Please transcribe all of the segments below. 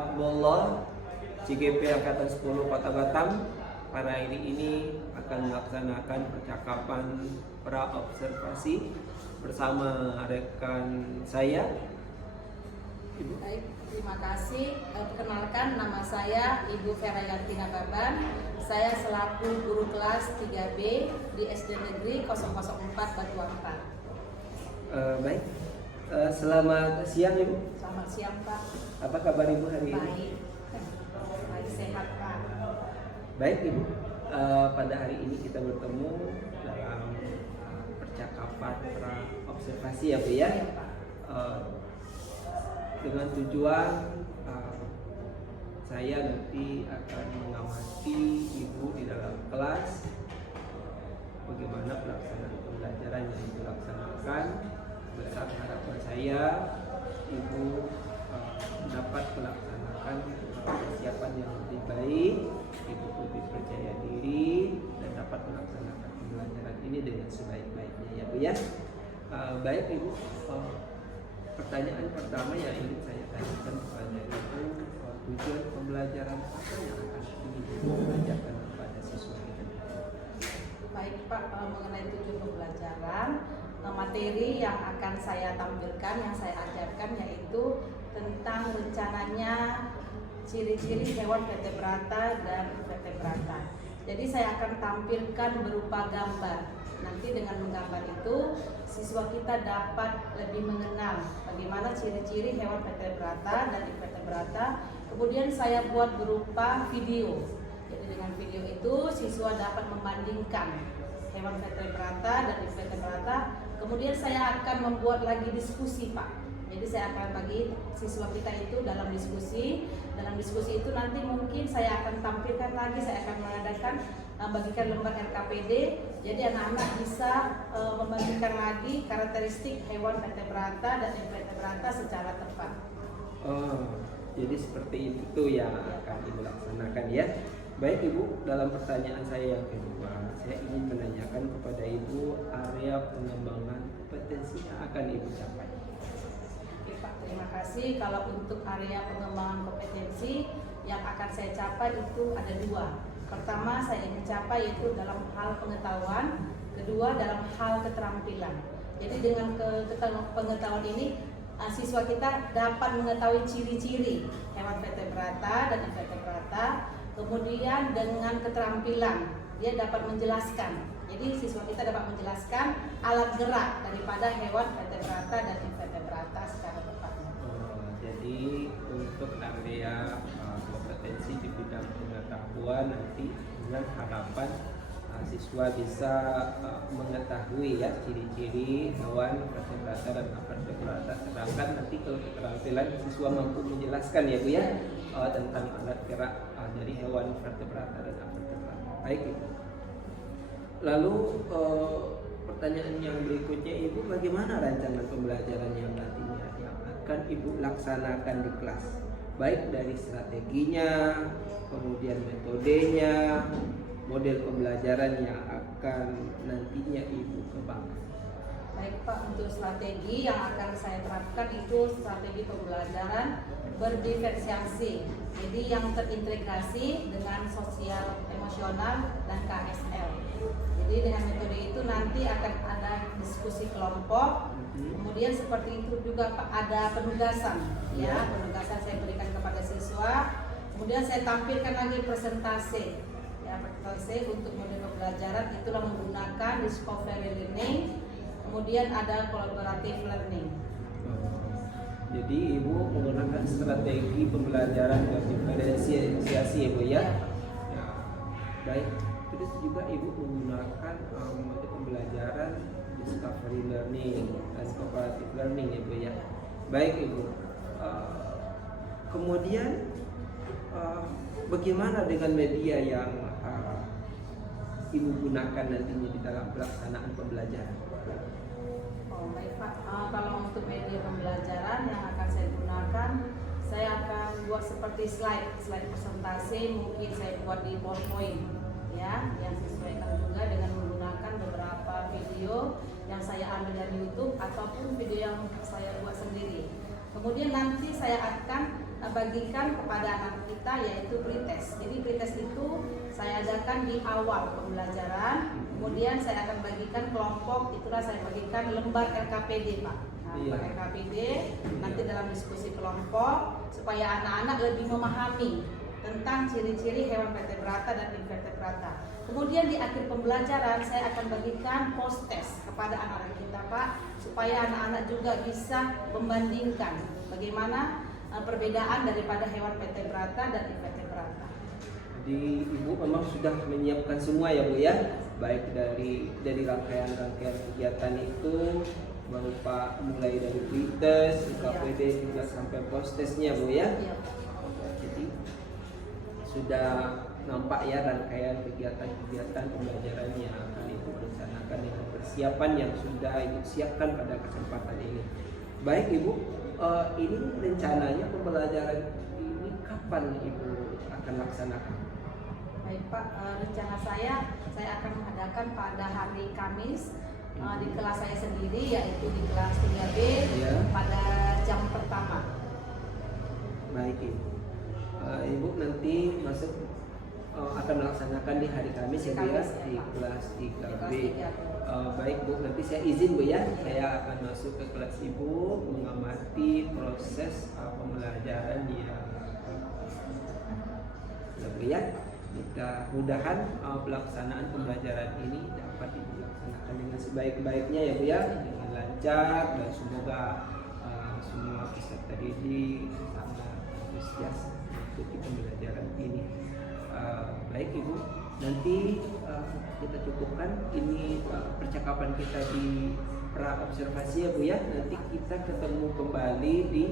Abdullah, CGP Angkatan 10 Kota Batam. Pada hari ini akan melaksanakan percakapan pra-observasi bersama rekan saya. Ibu. Baik, terima kasih. Perkenalkan, nama saya Ibu Vera Yantina Baban. Saya selaku guru kelas 3B di SD Negeri 004 Batuang. Baik, selamat siang Ibu. Selamat siang Pak. Apa kabar Ibu hari ini? Baik, baik sehat Pak. Baik Ibu, pada hari ini kita bertemu dalam percakapan pra-observasi ya Bu ya. Iya, Pak. Dengan tujuan saya nanti akan mengamati Ibu di dalam kelas, bagaimana pelaksanaan pembelajaran yang dilaksanakan. Besar harapan saya Ibu dapat melaksanakan persiapan yang lebih baik, Ibu lebih percaya diri dan dapat melaksanakan pembelajaran ini dengan sebaik-baiknya ya Bu ya. Baik Ibu, pertanyaan pertama yang ingin saya tanyakan kepada Ibu, tujuan pembelajaran apa yang akan Ibu ajarkan kepada siswa kita? Baik Pak, mengenai tujuan pembelajaran, materi yang akan saya tampilkan, yang saya ajarkan yaitu tentang rencananya ciri-ciri hewan vertebrata dan vertebrata. Jadi saya akan tampilkan berupa gambar. Nanti dengan menggambar itu siswa kita dapat lebih mengenal bagaimana ciri-ciri hewan vertebrata dan invertebrata. Kemudian saya buat berupa video. Jadi dengan video itu siswa dapat membandingkan hewan vertebrata dan invertebrata. Kemudian saya akan membuat lagi diskusi Pak. Jadi saya akan bagi siswa kita itu dalam diskusi. Dalam diskusi itu nanti mungkin saya akan tampilkan lagi, saya akan mengadakan bagikan lembar RKPD. Jadi anak-anak bisa membandingkan lagi karakteristik hewan vertebrata dan invertebrata secara tepat. Oh, jadi seperti itu yang akan Ibu laksanakan ya. Baik Ibu, dalam pertanyaan saya yang kedua, saya ingin menanyakan kepada Ibu area pengembangan kompetensi yang akan Ibu capai. Oke Pak, terima kasih. Kalau untuk area pengembangan kompetensi yang akan saya capai itu ada dua. Pertama saya ingin capai yaitu dalam hal pengetahuan, kedua dalam hal keterampilan. Jadi dengan pengetahuan ini siswa kita dapat mengetahui ciri-ciri hewan vertebrata dan invertebrata. Kemudian dengan keterampilan dia dapat menjelaskan. Jadi siswa kita dapat menjelaskan alat gerak daripada hewan vertebrata dan invertebrata secara tepat. Jadi untuk area kompetensi di bidang pengetahuan nanti dengan harapan siswa bisa mengetahui ya ciri-ciri hewan vertebrata dan invertebrata. Sedangkan nanti kalau keterampilan siswa mampu menjelaskan ya Bu ya tentang alat gerak dari hewan vertebrata dan invertebrata. Baik Ibu. Lalu pertanyaan yang berikutnya Ibu, bagaimana rancangan pembelajaran yang nantinya yang akan Ibu laksanakan di kelas? Baik dari strateginya, kemudian metodenya, model pembelajaran yang akan nantinya Ibu kembangkan. Baik Pak, untuk strategi yang akan saya terapkan itu strategi pembelajaran berdiferensiasi. Jadi yang terintegrasi dengan sosial emosional dan KSL. Jadi dengan metode itu nanti akan ada diskusi kelompok. Kemudian seperti itu juga Pak, ada penugasan ya, penugasan saya berikan kepada siswa. Kemudian saya tampilkan lagi presentasi. Ya, presentasi untuk model pembelajaran itulah menggunakan discovery learning. Kemudian ada collaborative learning. Jadi Ibu menggunakan strategi pembelajaran berdiferensiasi Ibu ya. Ya. Baik. Terus juga Ibu menggunakan metode pembelajaran discovery learning dan collaborative learning Ibu ya. Baik Ibu. Kemudian bagaimana dengan media yang Ibu gunakan nantinya di dalam pelaksanaan pembelajaran? Oh baik Pak, kalau untuk media pembelajaran yang akan saya gunakan, saya akan buat seperti slide presentasi, mungkin saya buat di PowerPoint ya, yang sesuaikan juga dengan menggunakan beberapa video yang saya ambil dari YouTube ataupun video yang saya buat sendiri. Kemudian nanti saya akan bagikan kepada anak kita yaitu pretest. Jadi pretest itu saya adakan di awal pembelajaran, kemudian saya akan bagikan kelompok, itulah saya bagikan lembar RKPD Pak. Nah, lembar RKPD nanti dalam diskusi kelompok supaya anak-anak lebih memahami tentang ciri-ciri hewan vertebrata dan invertebrata. Kemudian di akhir pembelajaran saya akan bagikan post test kepada anak-anak kita Pak, supaya anak-anak juga bisa membandingkan bagaimana perbedaan daripada hewan vertebrata dan invertebrata. Jadi Ibu memang sudah menyiapkan semua ya Bu ya, baik dari rangkaian-rangkaian kegiatan itu berupa mulai dari pretest, KPD juga sampai post testnya Bu ya. Jadi sudah nampak ya rangkaian kegiatan-kegiatan pembelajaran yang akan Ibu rencanakan dengan persiapan yang sudah Ibu siapkan pada kesempatan ini. Baik Ibu, ini rencananya pembelajaran ini kapan Ibu akan laksanakan? Baik Pak, rencana saya akan mengadakan pada hari Kamis di kelas saya sendiri, yaitu di kelas 3B pada jam pertama. Baik Ibu, Ibu nanti akan melaksanakan di hari Kamis ya Bu ya, di kelas 3B. Baik Bu, nanti saya izin Bu ya, saya akan masuk ke kelas Ibu mengamati proses pembelajaran yang Bu ya. Mudah-mudahan pelaksanaan pembelajaran ini dapat dilaksanakan dengan sebaik-baiknya ya Bu ya, dengan lancar, dan semoga semua peserta didik sangat antusias mengikuti pembelajaran ini. Baik Ibu, nanti kita cukupkan ini percakapan kita di pra observasi ya Bu ya. Nanti kita ketemu kembali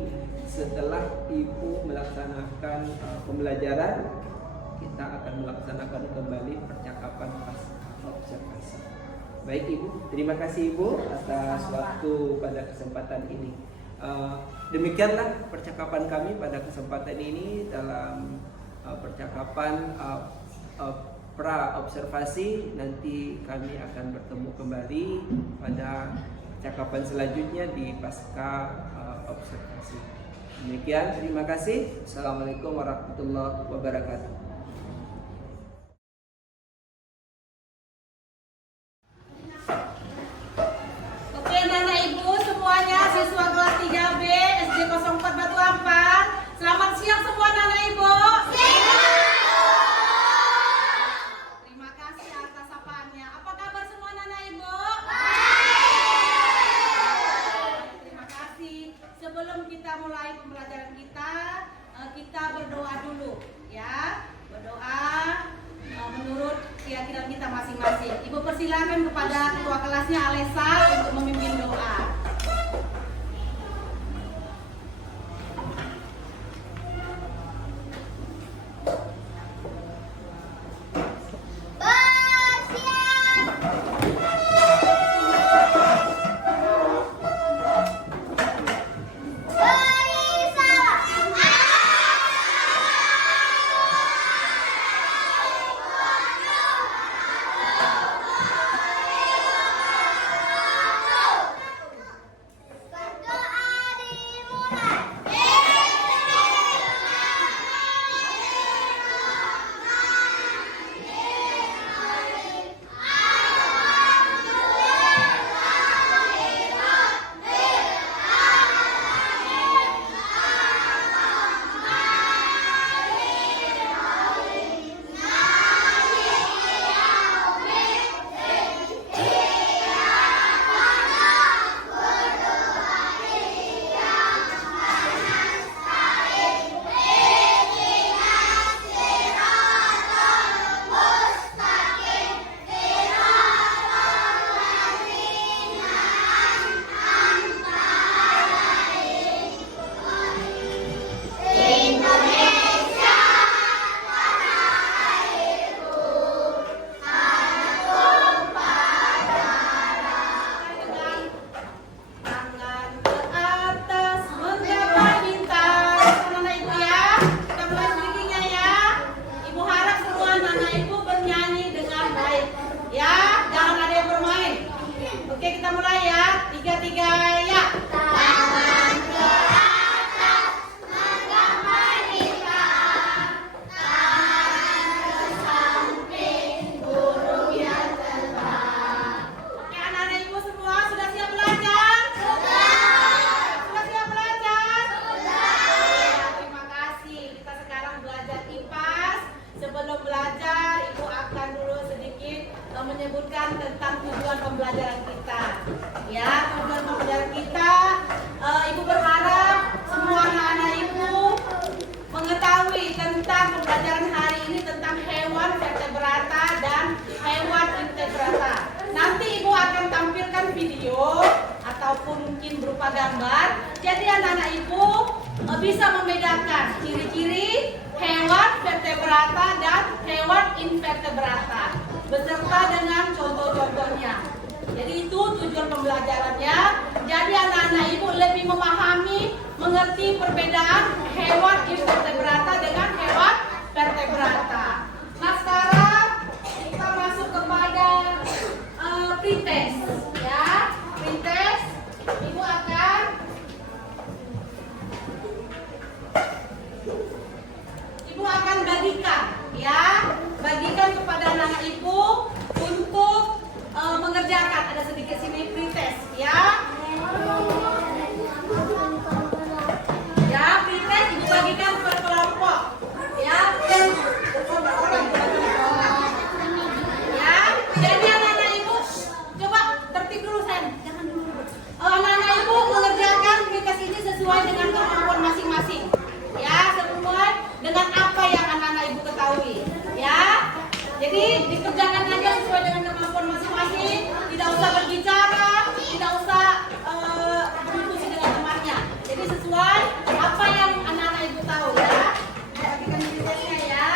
setelah Ibu melaksanakan pembelajaran, kita akan melaksanakan kembali percakapan pas observasi. Baik Ibu, terima kasih Ibu atas waktu pada kesempatan ini. Demikianlah percakapan kami pada kesempatan ini dalam percakapan pra observasi. Nanti kami akan bertemu kembali pada percakapan selanjutnya di pasca observasi. Demikian, terima kasih. Assalamualaikum warahmatullahi wabarakatuh. Oke, Anak Ibu semuanya, siswa kelas 3B SD 04 Batu Ampar. Selamat siang semua Anak Ibu. Terima kasih atas sapaannya. Apa kabar semua Anak Ibu? Terima kasih. Sebelum kita mulai pembelajaran kita berdoa dulu ya. Berdoa menurut keyakinan kita masing-masing. Ibu persilakan kepada ketua kelasnya Alesa untuk memimpin doa. menyebutkan tentang tujuan pembelajaran kita. Ya, tujuan pembelajaran kita, Ibu berharap semua anak-anak Ibu mengetahui tentang pembelajaran hari ini tentang hewan vertebrata dan hewan invertebrata. Nanti Ibu akan tampilkan video ataupun mungkin berupa gambar. Jadi anak-anak Ibu bisa membedakan ciri-ciri hewan vertebrata dan hewan invertebrata beserta dengan contoh-contohnya. Jadi itu tujuan pembelajarannya. Jadi anak-anak Ibu lebih memahami, mengerti perbedaan hewan invertebrata dengan hewan vertebrata. Nah, sekarang kita masuk kepada pretest, ya. Pretest, Ibu akan bagikan, ya, bagikan kepada anak-anak Ibu untuk mengerjakan. Ada sedikit sini pretest, ya. Ya, pretest Ibu bagikan per kelompok, ya. Ya, jadi anak-anak Ibu coba tertib dulu, sayang. Jangan dulu. Anak-anak Ibu mengerjakan pretest ini sesuai dengan kemampuan masing-masing. Ya, sesuai dengan apa yang anak-anak Ibu ketahui, ya. Jadi dikerjakan aja sesuai dengan kemampuan masing-masing, tidak usah berbicara, tidak usah berdiskusi dengan temannya. Jadi sesuai apa yang anak-anak Ibu tahu, ya. Bagikan pretestnya, ya.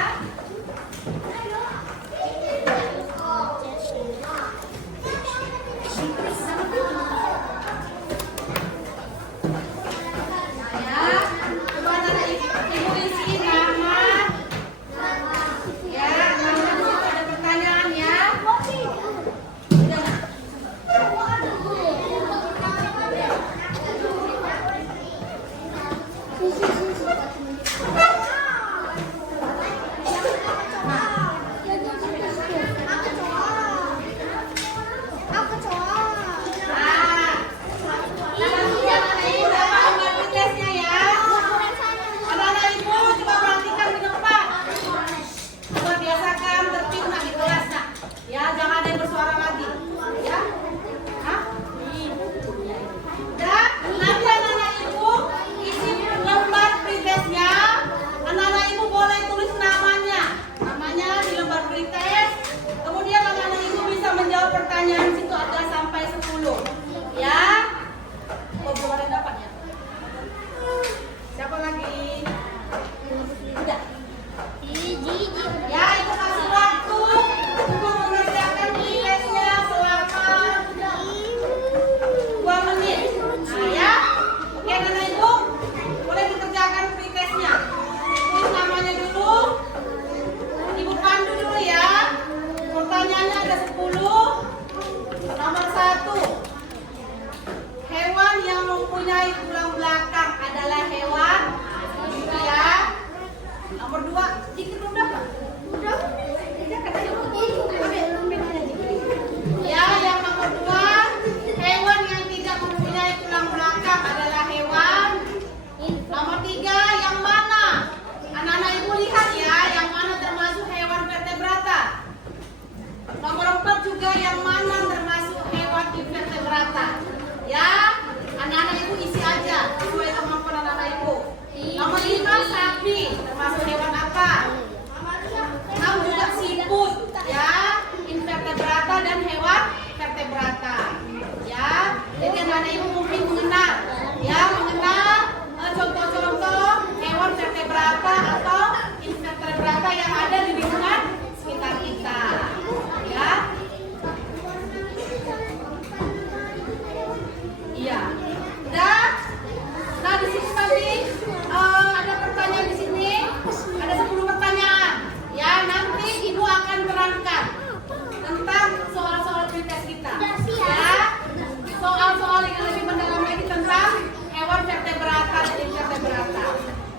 Pertanyaan situ ada sampai 10, ya. Oh, belum ada yang dapat, ya. Siapa lagi? Udah. Ya, itu kasih waktu untuk mengerjakan pretestnya selama 2 menit. Nah, ya. Oke, anak Ibu, boleh dikerjakan pretestnya. Tulis namanya dulu. Ibu pandu dulu, ya. Pertanyaannya ada 10. Nomor 1, hewan yang mempunyai tulang belakang adalah hewan, ya. Nomor 2, dikit udah Pak. Udah. Ya, yang nomor 2, hewan yang tidak mempunyai tulang belakang adalah hewan. Nomor 3, yang mana? Anak-anak Ibu lihat, ya, yang mana termasuk hewan vertebrata. Nomor 4 juga yang mana termasuk hewan invertebrata. Ya, anak-anak Ibu isi aja sesuai kemampuan anak-anak Ibu. Nomor 5, sapi termasuk hewan apa? 6 juga siput, ya, invertebrata dan hewan vertebrata. Ya, jadi anak-anak Ibu mungkin mengenal, ya, contoh-contoh hewan vertebrata atau invertebrata yang ada di lingkungan sekitar kita. Ya. Iya. Udah. Nah, di sini tadi ada pertanyaan di sini. Ada 10 pertanyaan. Ya, nanti Ibu akan terangkan tentang soal-soal pretest kita. Ya. Soal-soal yang lebih mendalam lagi tentang hewan vertebrata dan invertebrata.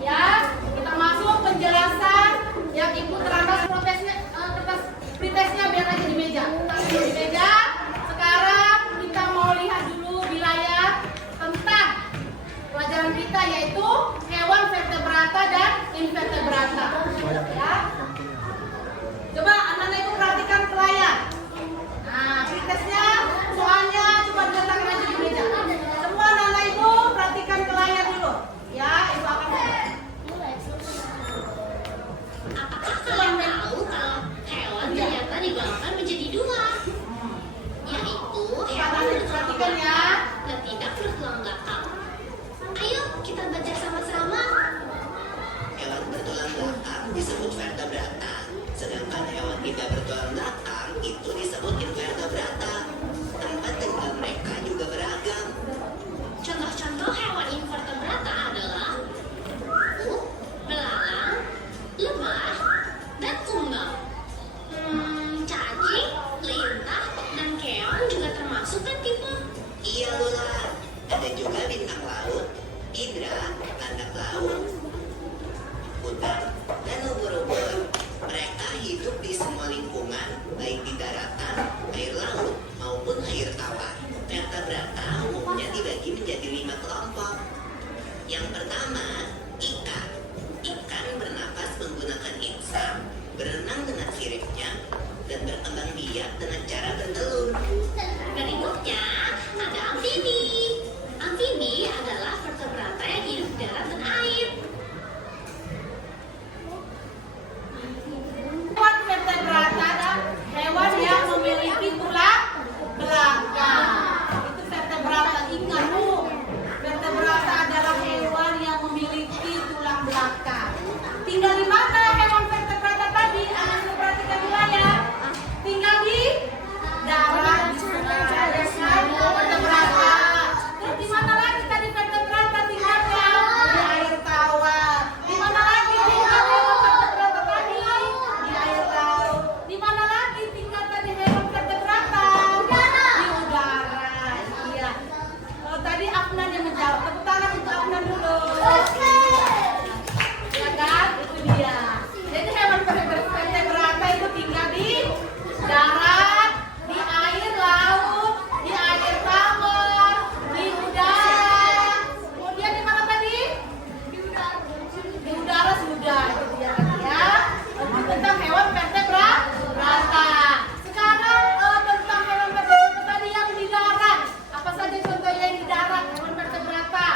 Ya, kita masuk penjelasan yang Ibu terangkan kertas pretestnya biar aja di meja. Di meja. Sekarang kita mau lihat dulu wilayah tentang pelajaran kita, yaitu hewan vertebrata dan invertebrata. Ya. Coba anak-anak Ibu perhatikan ke layar. digolongkan menjadi dua, yaitu hewan bertulang Perhatikan ya. belakang dan tidak bertulang belakang. Ayo kita baca sama-sama. Hewan bertulang belakang disebut vertebrata, sedangkan hewan tidak bertulang belakang itu disebut invertebrata. Tempat tinggal mereka juga beragam. Contoh-contoh hewan invertebrata adalah belalang, lebah, dan unggal. Cacing, lintah, dan keong juga termasuk kan tipe. Iya Lula, ada juga bintang laut, hidra, anak laut, udang, dan ubur-ubur. Mereka hidup di semua lingkungan, baik di daratan, air laut, maupun air tawar. Vertebrata umumnya dibagi menjadi 5 kelompok. Yang pertama, ikan. Ikan bernapas menggunakan insang, berenang dengan siripnya, dan berkembang biak dengan cara bertelur. Berikutnya ada amfibi. Amfibi adalah vertebrata yang hidup di darat dan air. Hewan vertebrata adalah hewan yang memiliki tulang belakang. Itu vertebrata, ingat Bu. Vertebrata adalah hewan yang memiliki tulang belakang. Tinggal di mana hewan vertebrata tadi? Anak sudah perhatikan dulu ya. Tinggal di darat, di sungai, vertebrata. Terus di mana lagi tadi vertebrata tinggalnya? Di air tawar. Di mana lagi tinggal hewan vertebrata tadi? Di air laut. Di mana lagi tinggal tadi hewan vertebrata? Di udara. Iya. Tadi Afnan yang menjawab. Tepuk tangan untuk Afnan dulu. Ya kan? Itu dia. Jadi hewan vertebrata itu tinggal di darat, di air laut, di air tawar, di udara. Kemudian di mana tadi? Di udara sudah. Itu dia tadi ya. Itu tentang hewan vertebrata. Sekarang tentang hewan vertebrata tadi yang di darat. Apa saja contohnya yang di darat hewan vertebrata?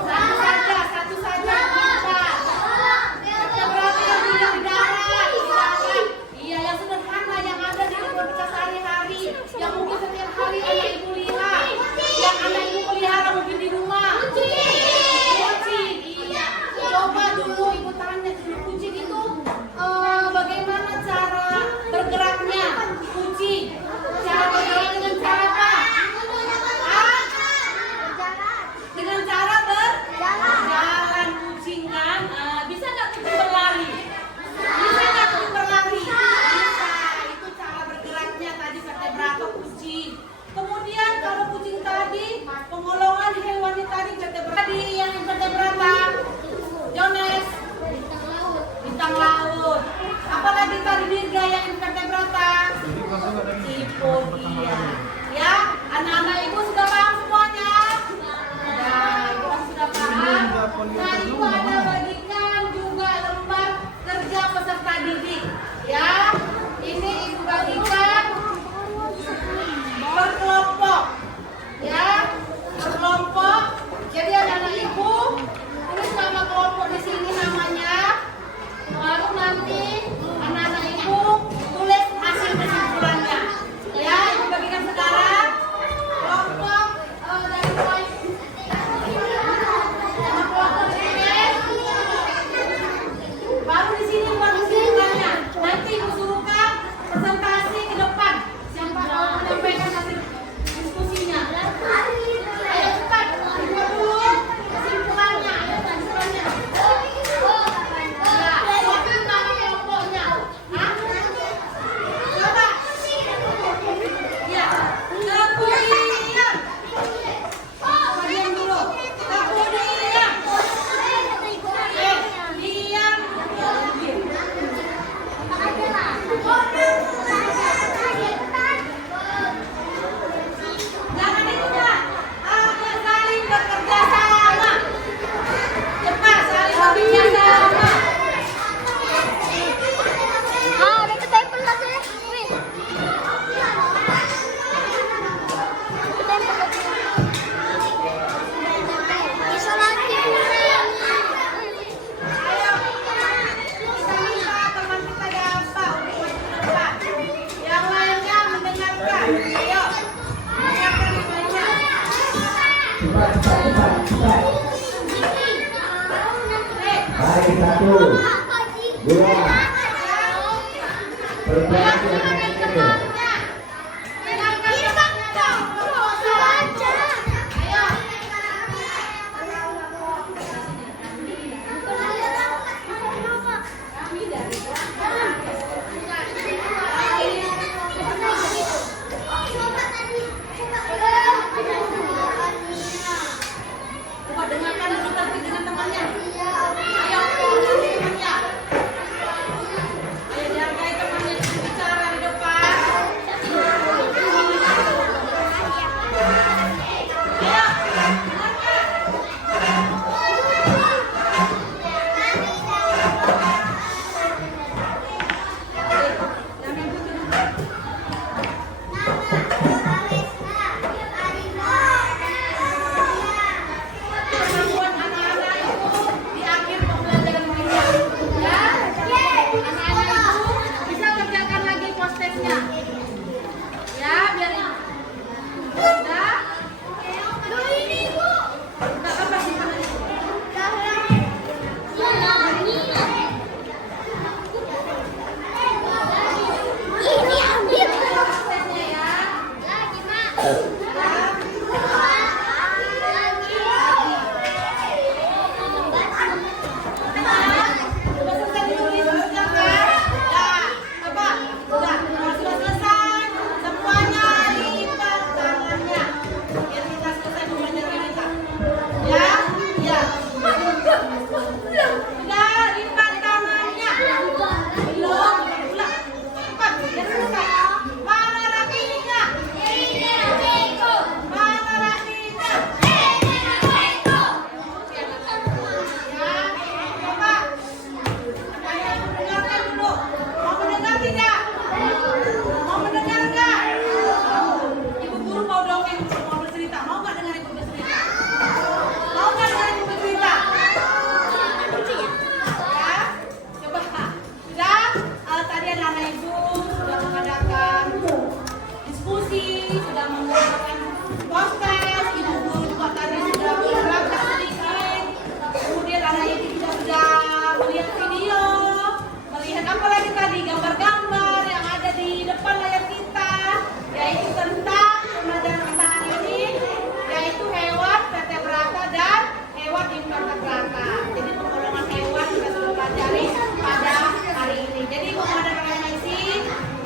Satu saja bisa. Vertebrata yang hidup di darat. Iya, yang sederhana yang ada di kehidupan kita sehari-hari, yang mungkin setiap hari anak ibu lihat, yang anak ibu pelihara mungkin di rumah. Kucing, iya. Coba dulu ibu tanya kucing itu bagaimana cara bergeraknya kucing? Cara bergerak dengan cara apa? Dengan cara berjalan kucing kan? Bisa nggak kucing berlari? Bisa nggak kucing berlari? Bisa. Itu cara bergeraknya tadi vertebrata kucing. Kemudian kalau kucing tadi pengolongan hewannya tadi vertebrata yang vertebrata. Jones. Bintang laut. Apalagi tadi dirga yang vertebrata. Itu dia. Ya, anak-anak ibu sudah paham semuanya? Nah, ibu sudah paham. Nah, ibu ada bagikan juga lembar kerja peserta didik. Ya, ini ibu bagikan berkelompok. Ya, berkelompok. Jadi anak-anak ibu tulis nama kelompok di sini namanya. Lalu nanti anak-anak ibu tulis hasil kesimpulannya. Ya, ibu bagikan sekarang kelompok dari poin nama kelompok di sini. lagi 1, 2, bergerak di atas ini.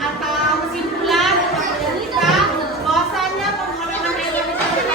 Atau kesimpulan atau kita bahwasanya pengolahan hewan itu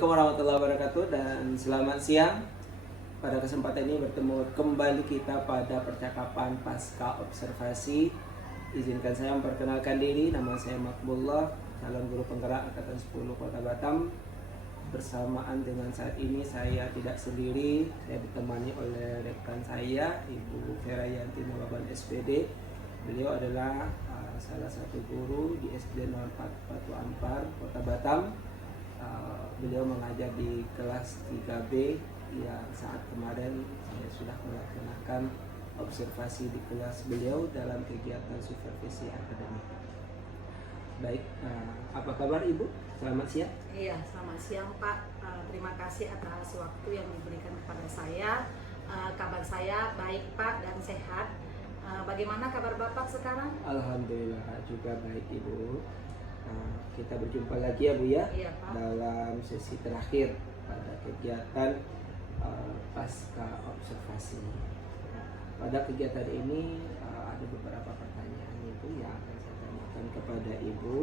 Assalamualaikum warahmatullahi wabarakatuh dan selamat siang. Pada kesempatan ini bertemu kembali kita pada percakapan pasca observasi. Izinkan saya memperkenalkan diri, nama saya Makbullah, calon guru penggerak Angkatan 10 Kota Batam. Bersamaan dengan saat ini saya tidak sendiri, saya ditemani oleh rekan saya, Ibu Vera Yanti Nawaban SPD. Beliau adalah salah satu guru di SD 04 Batu Ampar, Kota Batam. Beliau mengajar di kelas 3B yang saat kemarin saya sudah melaksanakan observasi di kelas beliau dalam kegiatan supervisi akademik. Baik, apa kabar Ibu? Selamat siang. Iya, selamat siang Pak. Terima kasih atas waktu yang diberikan kepada saya. Kabar saya baik Pak dan sehat. Bagaimana kabar Bapak sekarang? Alhamdulillah juga baik Ibu. Kita berjumpa lagi ya Bu ya, Iya, Pak. dalam sesi terakhir pada kegiatan pasca observasi. Pada kegiatan ini ada beberapa pertanyaan Ibu yang akan saya tanyakan kepada Ibu.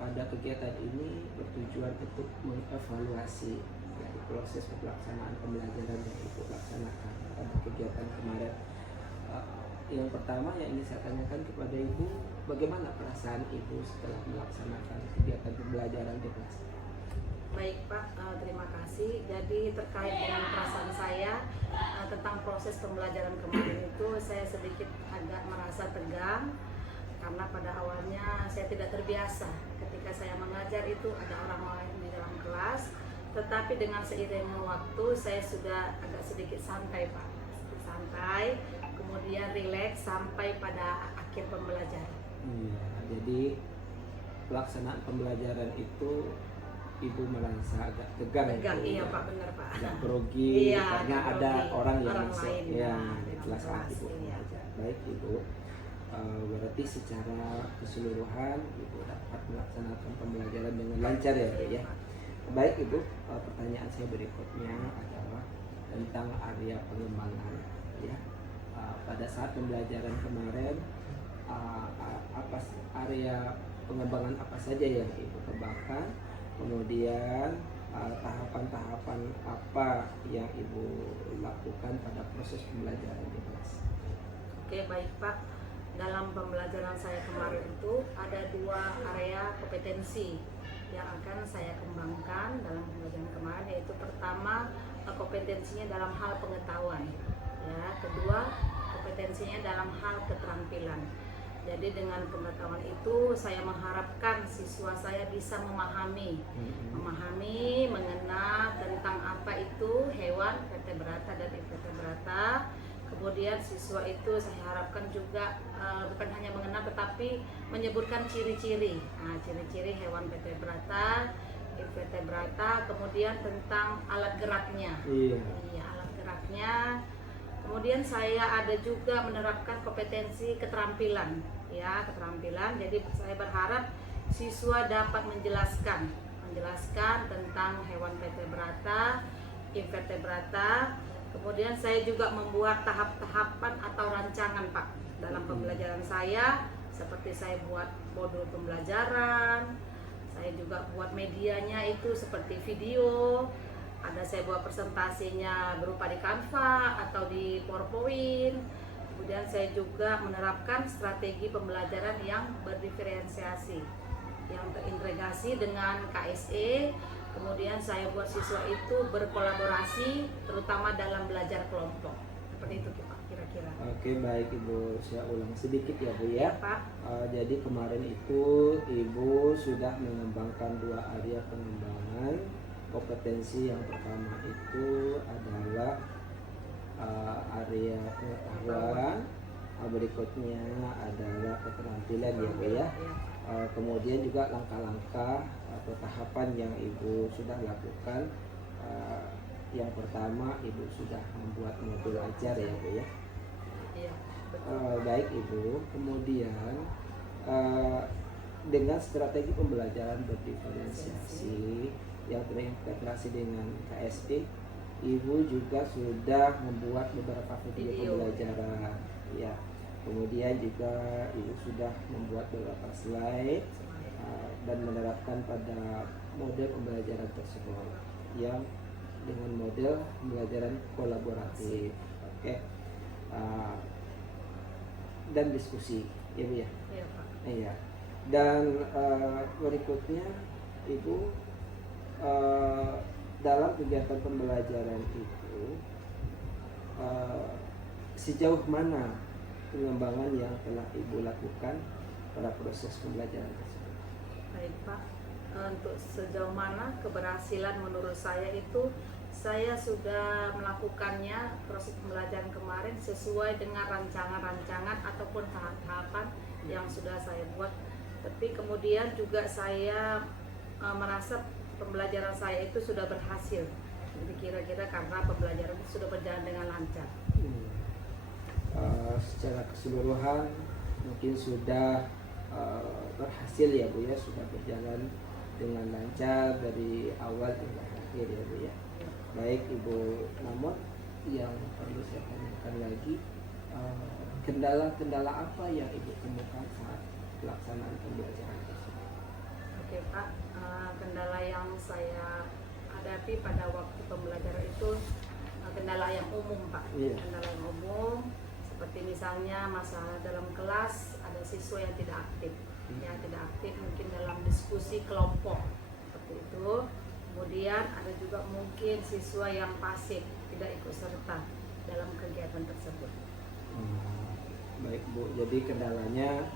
Pada kegiatan ini bertujuan untuk mengevaluasi proses pelaksanaan pembelajaran yang Ibu laksanakan pada kegiatan kemarin. Yang pertama yang ingin saya tanyakan kepada Ibu, bagaimana perasaan Ibu setelah melaksanakan kegiatan pembelajaran di kelas? Baik Pak, terima kasih. Jadi terkait dengan perasaan saya tentang proses pembelajaran kemarin itu, saya sedikit agak merasa tegang karena pada awalnya saya tidak terbiasa ketika saya mengajar itu ada orang lain di dalam kelas, tetapi dengan seiringnya waktu saya sudah agak sedikit santai Pak, santai, kemudian rileks sampai pada akhir pembelajaran. Iya, jadi pelaksanaan pembelajaran itu Ibu merasa agak tegang, Tegang, itu, iya ya. Pak, benar Pak. Agak grogi Iya, karena agak ada grogi. orang yang Orang lain, ya, ya, di dalam kelas saat kelas, Ibu iya. mengajar. Baik Ibu, berarti secara keseluruhan Ibu dapat melaksanakan pembelajaran dengan lancar ya Bu ya. Baik Ibu, pertanyaan saya berikutnya adalah tentang area pengembangan ya. Pada saat pembelajaran kemarin, apa area pengembangan apa saja yang Ibu kembangkan? Kemudian tahapan-tahapan apa yang Ibu lakukan pada proses pembelajaran di kelas? Oke, baik Pak. Dalam pembelajaran saya kemarin itu ada 2 area kompetensi yang akan saya kembangkan dalam pembelajaran kemarin, yaitu pertama kompetensinya dalam hal pengetahuan, ya. Kedua kompetensinya dalam hal keterampilan. Jadi dengan pengetahuan itu saya mengharapkan siswa saya bisa memahami, mengenal tentang apa itu hewan vertebrata dan invertebrata. Kemudian siswa itu saya harapkan juga bukan hanya mengenal tetapi menyebutkan ciri-ciri, ciri-ciri hewan vertebrata, invertebrata, kemudian tentang alat geraknya. Iya, alat geraknya. Kemudian saya ada juga menerapkan kompetensi keterampilan, ya, keterampilan. Jadi saya berharap siswa dapat menjelaskan tentang hewan vertebrata, invertebrata. Kemudian saya juga membuat tahap-tahapan atau rancangan Pak dalam pembelajaran saya, seperti saya buat modul pembelajaran, saya juga buat medianya itu seperti video. Ada saya buat presentasinya berupa di Canva atau di PowerPoint. Kemudian saya juga menerapkan strategi pembelajaran yang berdiferensiasi, yang terintegrasi dengan KSE. Kemudian saya buat siswa itu berkolaborasi, terutama dalam belajar kelompok. Seperti itu Pak, kira-kira. Oke, baik Ibu, saya ulang sedikit ya Bu ya. Pak. Jadi kemarin itu Ibu sudah mengembangkan 2 area pengembangan. Kompetensi yang pertama itu adalah area pengetahuan, berikutnya adalah keterampilan ya Bu ya. Kemudian juga langkah-langkah atau tahapan yang Ibu sudah lakukan. Yang pertama Ibu sudah membuat modul ajar ya Bu ya. Iya, betul. Baik Ibu, kemudian dengan strategi pembelajaran berdiferensiasi yang terintegrasi dengan KSP, Ibu juga sudah membuat beberapa video pembelajaran ya. Kemudian juga Ibu sudah membuat beberapa slide dan menerapkan pada model pembelajaran tersebut yang dengan model pembelajaran kolaboratif, oke. Dan diskusi, ya Bu ya. Iya Pak. Iya. Dan berikutnya Ibu, dalam kegiatan pembelajaran itu sejauh mana pengembangan yang telah Ibu lakukan pada proses pembelajaran tersebut? Baik Pak, untuk sejauh mana keberhasilan menurut saya itu, saya sudah melakukannya proses pembelajaran kemarin sesuai dengan rancangan-rancangan ataupun tahap-tahapan yang sudah saya buat. Tapi kemudian juga saya merasa pembelajaran saya itu sudah berhasil. Jadi kira-kira karena pembelajaran itu sudah berjalan dengan lancar. Secara keseluruhan mungkin sudah berhasil ya Bu ya, sudah berjalan dengan lancar dari awal hingga akhir ya Bu ya. Baik Ibu, namun yang perlu saya tanyakan lagi, kendala-kendala apa yang Ibu temukan saat pelaksanaan pembelajaran tersebut? Oke Pak, kendala yang saya hadapi pada waktu pembelajaran itu kendala yang umum Pak. Iya. Kendala yang umum seperti misalnya masalah dalam kelas ada siswa yang tidak aktif, ya tidak aktif mungkin dalam diskusi kelompok seperti itu. Kemudian ada juga mungkin siswa yang pasif, tidak ikut serta dalam kegiatan tersebut. Baik Bu, jadi kendalanya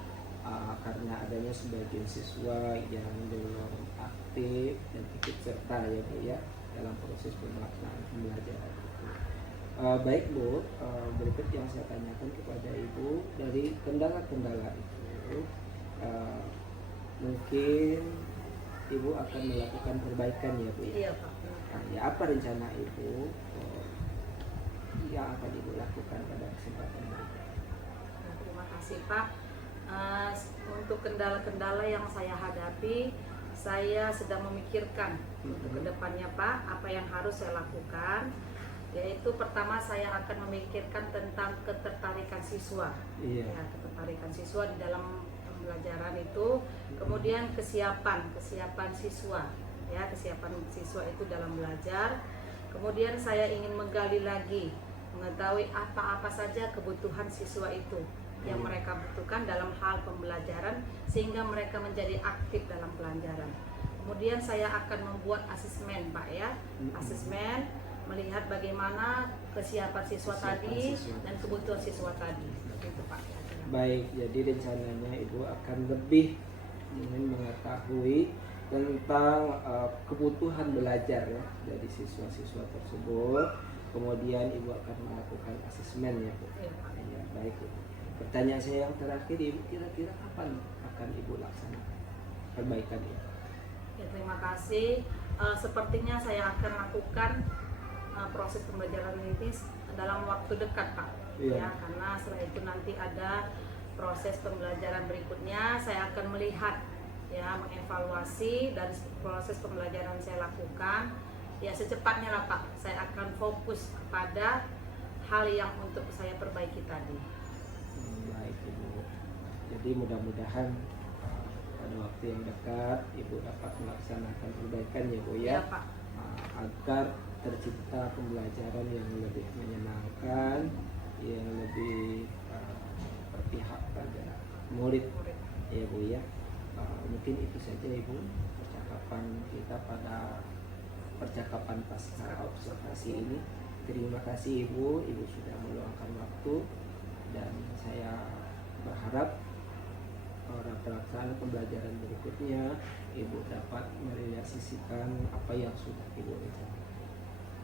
karena adanya sebagian siswa yang belum aktif dan ikut serta ya Bu ya dalam proses pelaksanaan pembelajaran itu. Baik Bu, berikut yang saya tanyakan kepada Ibu, dari kendala-kendala itu mungkin Ibu akan melakukan perbaikan ya Bu ya? Iya Pak. Ya, apa rencana Ibu yang akan Ibu lakukan pada kesempatan berikutnya? Nah, terima kasih Pak. Untuk kendala-kendala yang saya hadapi, saya sedang memikirkan untuk kedepannya Pak, apa yang harus saya lakukan. Yaitu pertama saya akan memikirkan tentang ketertarikan siswa. Iya. Ya, ketertarikan siswa di dalam pembelajaran itu, kemudian kesiapan siswa, ya kesiapan siswa itu dalam belajar. Kemudian saya ingin menggali lagi, mengetahui apa-apa saja kebutuhan siswa itu yang mereka butuhkan dalam hal pembelajaran sehingga mereka menjadi aktif dalam pelajaran. Kemudian saya akan membuat asesmen Pak ya, asesmen melihat bagaimana kesiapan siswa tadi dan kebutuhan siswa tadi. Itu Pak. Baik, jadi rencananya Ibu akan lebih ingin mengetahui tentang kebutuhan belajar ya dari siswa-siswa tersebut. Kemudian Ibu akan melakukan asesmen ya Bu. Ya, baik Bu. Pertanyaan saya yang terakhir, Ibu, kira-kira kapan akan Ibu laksanakan perbaikan ini? Ya, terima kasih. Sepertinya saya akan lakukan proses pembelajaran ini dalam waktu dekat Pak. Iya. Ya, karena setelah itu nanti ada proses pembelajaran berikutnya, saya akan melihat ya, mengevaluasi dari proses pembelajaran saya lakukan. Ya, secepatnya lah Pak, saya akan fokus kepada hal yang untuk saya perbaiki tadi. Baik Ibu, jadi mudah-mudahan pada waktu yang dekat Ibu dapat melaksanakan perbaikan ya Bu ya, Ya Pak. Agar tercipta pembelajaran yang lebih menyenangkan, yang lebih berpihak pada murid ya Bu ya. Mungkin itu saja Ibu percakapan kita pada percakapan pasca observasi ini. Terima kasih Ibu sudah meluangkan waktu, dan saya berharap pada pelaksanaan pembelajaran berikutnya Ibu dapat merealisasikan apa yang sudah Ibu rencanakan.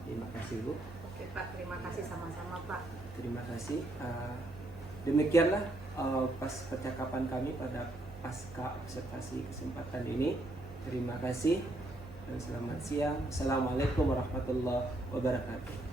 Terima kasih Bu. Oke Pak, terima kasih sama-sama Pak. Terima kasih. Demikianlah pas percakapan kami pada pasca observasi kesempatan ini. Terima kasih dan selamat siang. Assalamualaikum warahmatullahi wabarakatuh.